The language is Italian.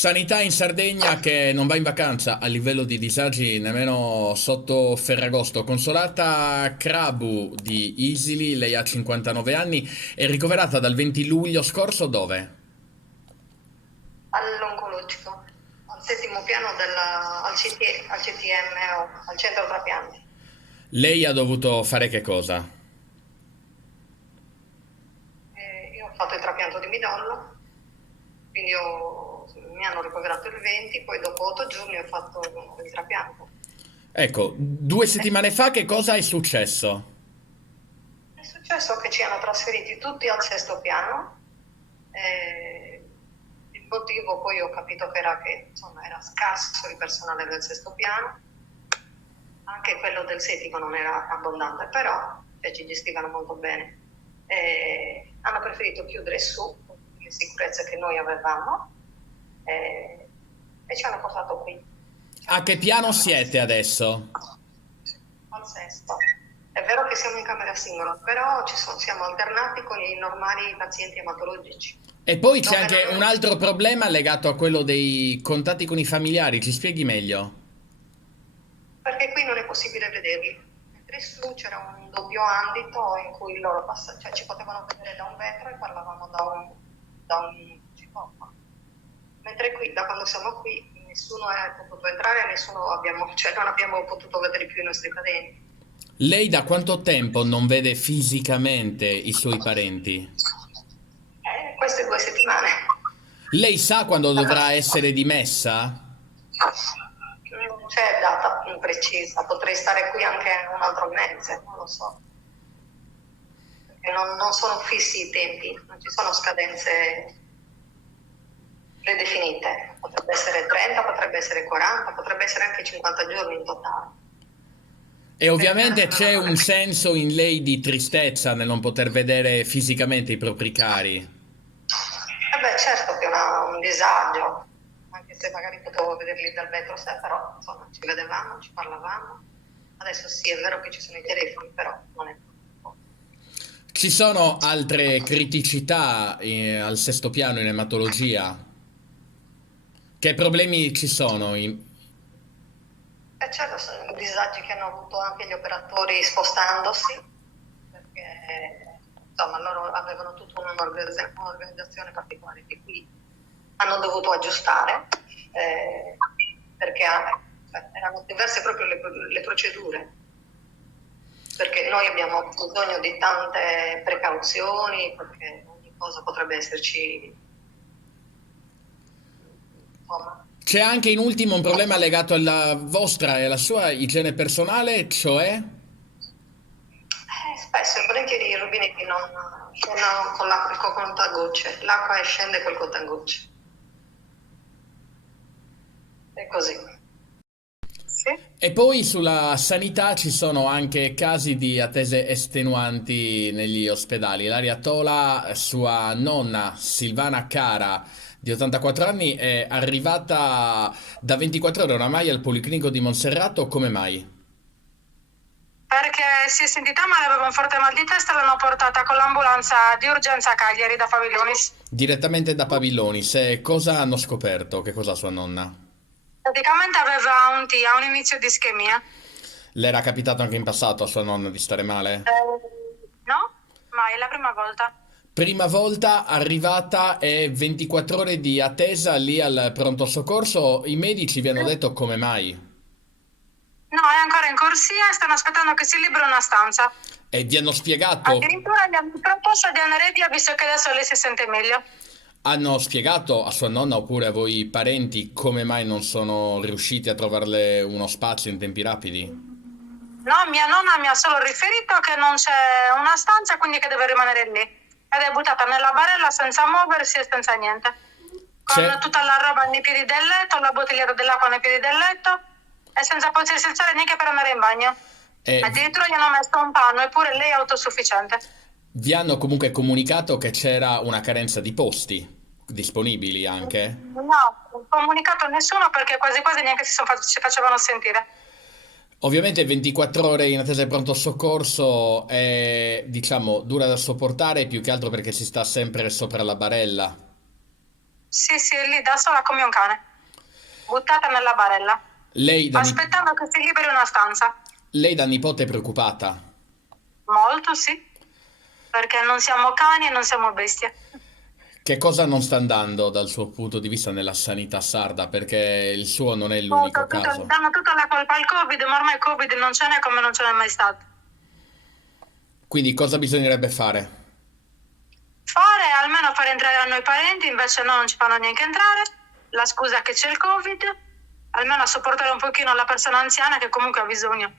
Sanità in Sardegna che non va in vacanza a livello di disagi nemmeno sotto Ferragosto. Consolata Crabu di Isili, lei ha 59 anni, è ricoverata dal 20 luglio scorso dove? All'oncologico, al settimo piano al CTM o al centro trapianti. Lei ha dovuto fare che cosa? Io ho fatto il trapianto di midollo, quindi mi hanno ricoverato il 20, poi dopo 8 giorni ho fatto il trapianto. Ecco, due Eh, settimane fa che cosa è successo? È successo che ci hanno trasferiti tutti al sesto piano. Il motivo poi ho capito che era che insomma, era scarso il personale del sesto piano, anche quello del settimo non era abbondante, però cioè, ci gestivano molto bene. Hanno preferito chiudere su con le sicurezze che noi avevamo e ci hanno portato qui. Ci A hanno che messo in piano camera siete singola. adesso? Al sesto. È vero che siamo in camera singola, però siamo alternati con i normali pazienti ematologici, E poi c'è dove anche un non, altro problema legato a quello dei contatti con i familiari, ci spieghi meglio? perché qui non è possibile vederli. Mentre su c'era un doppio ambito in cui loro cioè, ci potevano vedere da un vetro e parlavamo da un citofono. Mentre qui, da quando siamo qui, nessuno è potuto entrare, cioè non abbiamo potuto vedere più i nostri cadenti. Lei da quanto tempo non vede fisicamente i suoi parenti? Queste 2 settimane. Lei sa quando dovrà essere dimessa? Non c'è data precisa, potrei stare qui anche un altro mese, non lo so, perché non sono fissi i tempi, non ci sono scadenze predefinite, potrebbe essere 30, potrebbe essere 40, potrebbe essere anche 50 giorni in totale. E Dipende un ovviamente attimino c'è dalle. un senso in lei di tristezza nel non poter vedere fisicamente i propri cari. Beh, certo che è un disagio, anche se magari potevo vederli dal vetro sé, però insomma ci vedevamo, ci parlavamo. Adesso sì, è vero che ci sono i telefoni, però non è tutto. Ci sono altre criticità al sesto piano in ematologia? Che problemi ci sono? E certo, sono disagi che hanno avuto anche gli operatori spostandosi, perché insomma loro avevano tutta un'organizzazione particolare che qui hanno dovuto aggiustare, perché cioè, erano diverse proprio le procedure, perché noi abbiamo bisogno di tante precauzioni, perché ogni cosa potrebbe esserci, insomma. C'è anche in ultimo un problema legato alla vostra e alla sua igiene personale, cioè Spesso e volentieri i rubinetti non scendono con l'acqua col contagocce, l'acqua scende col contagocce. È così. Sì. e poi sulla sanità ci sono anche casi di attese estenuanti negli ospedali. Ilaria Tola, sua nonna Silvana Cara, di 84 anni, è arrivata da 24 ore oramai al Policlinico di Monserrato. Come mai? Perché si è sentita male, aveva un forte mal di testa e l'hanno portata con l'ambulanza di urgenza a Cagliari da Pavilionis. Direttamente da Pavilloni. Se cosa hanno scoperto? Che cosa ha sua nonna? Praticamente aveva un TIA, un inizio di ischemia. Le era capitato anche in passato a sua nonna di stare male? No? Mai, è la prima volta. Prima volta arrivata e 24 ore di attesa lì al pronto soccorso, i medici vi hanno detto come mai No, è ancora in corsia e stanno aspettando che si liberi una stanza. e vi hanno spiegato, Addirittura gli hanno proposto di andare via visto che adesso lei si sente meglio. hanno spiegato a sua nonna oppure a voi parenti come mai non sono riusciti a trovarle uno spazio in tempi rapidi? No, mia nonna mi ha solo riferito che non c'è una stanza, quindi che deve rimanere lì. Ed è buttata nella barella senza muoversi e senza niente. Con C'è, tutta la roba nei piedi del letto, la bottiglietta dell'acqua nei piedi del letto e senza potersi alzare neanche per andare in bagno. e Addirittura gli hanno messo un panno, eppure lei è autosufficiente. vi hanno comunque comunicato che c'era una carenza di posti disponibili anche? No, non ho comunicato a nessuno perché quasi quasi neanche si facevano sentire. Ovviamente 24 ore in attesa di pronto soccorso è, diciamo, dura da sopportare più che altro perché si sta sempre sopra la barella. Sì, sì, è lì da sola come un cane, buttata nella barella, Lei da, aspettando che si liberi una stanza. lei da nipote è preoccupata? Molto, sì, perché non siamo cani e non siamo bestie. Che cosa non sta andando dal suo punto di vista nella sanità sarda? Perché il suo non è l'unico caso. Danno tutta la colpa al Covid, ma ormai il Covid non ce n'è come non ce n'è mai stato. Quindi cosa bisognerebbe fare? Almeno fare entrare a noi parenti, invece no, non ci fanno neanche entrare. La scusa è che c'è il Covid, almeno a sopportare un pochino la persona anziana che comunque ha bisogno.